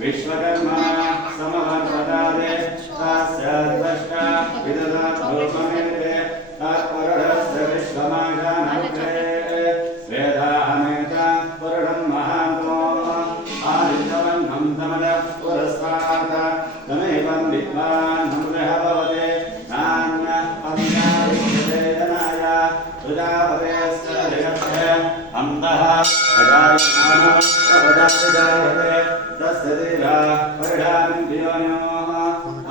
विश्वकर्मा समवर्तदादे तस्य द्रष्टा विददात् रूपमेते तत्परुढस्य विश्वमाजानमुखे वेदाहमेता पुरुषं महान्तो आदित्यवन्नं तमदः पुरस्तात् तमेवं विद्वान् नमृह भवते नान्यः पञ्चाविंशतेजनाय प्रजापतेश्च जगस्य अन्तः अजायमानः प्रपदाभिजायते तस्य देवा परिणामिन्द्रियोऽन्योः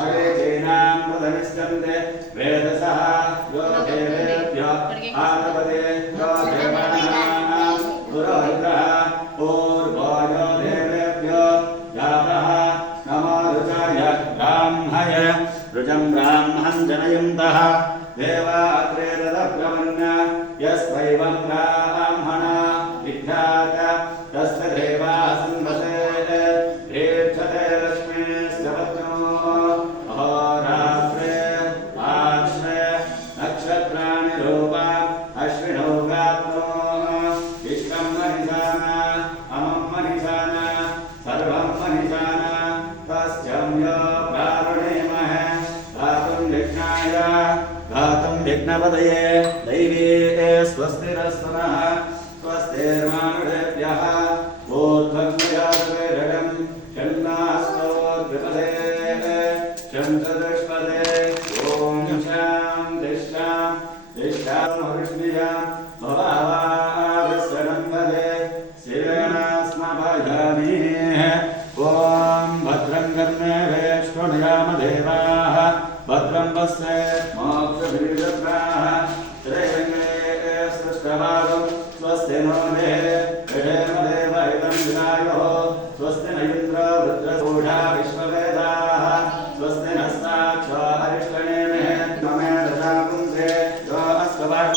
अरेचेनां प्रदनिष्ठन्ते वेदसः यो देवेभ्यो आतपते यो देवानां पुरोहितः पूर्वो यो देवेभ्यो जातः नमो रुचाय ब्राह्मय रुचं ब्राह्मणं जनयन्तः देवा अग्रे तदब्रवन् यस्वैवं ब्राह्मणा विद्यात तस्य देवा संवसे विघ्नपतये दैवे स्वस्तिरस्तनः स्वस्तिर्मानुषेभ्यः ऊर्ध्वग्निजातवेदकं षण्णास्तो द्विपदे शङ्खदुष्पदे ॐ शां दिशां भवावाविश्वनम्बदे शिवेन स्मभयामि ॐ भद्रं कर्णेभ्यश्वनुयामदेवाः भद्रं पश्येत् मोक्षभिर्यत्राः त्रैरङ्गे सृष्टभागं स्वस्ति नो देवेम इदं विनायो स्वस्ति न इन्द्रो वृत्रसूढा विश्ववेदाः स्वस्ति नस्ताक्षो हरिष्ठनेमिः नमे दशापुंसे यो अस्कवान्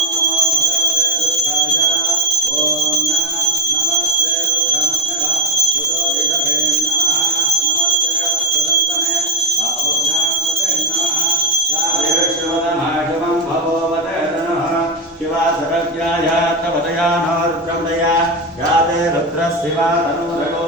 शिवा रुद्रमदया याते रुद्रशिवा तनुरगो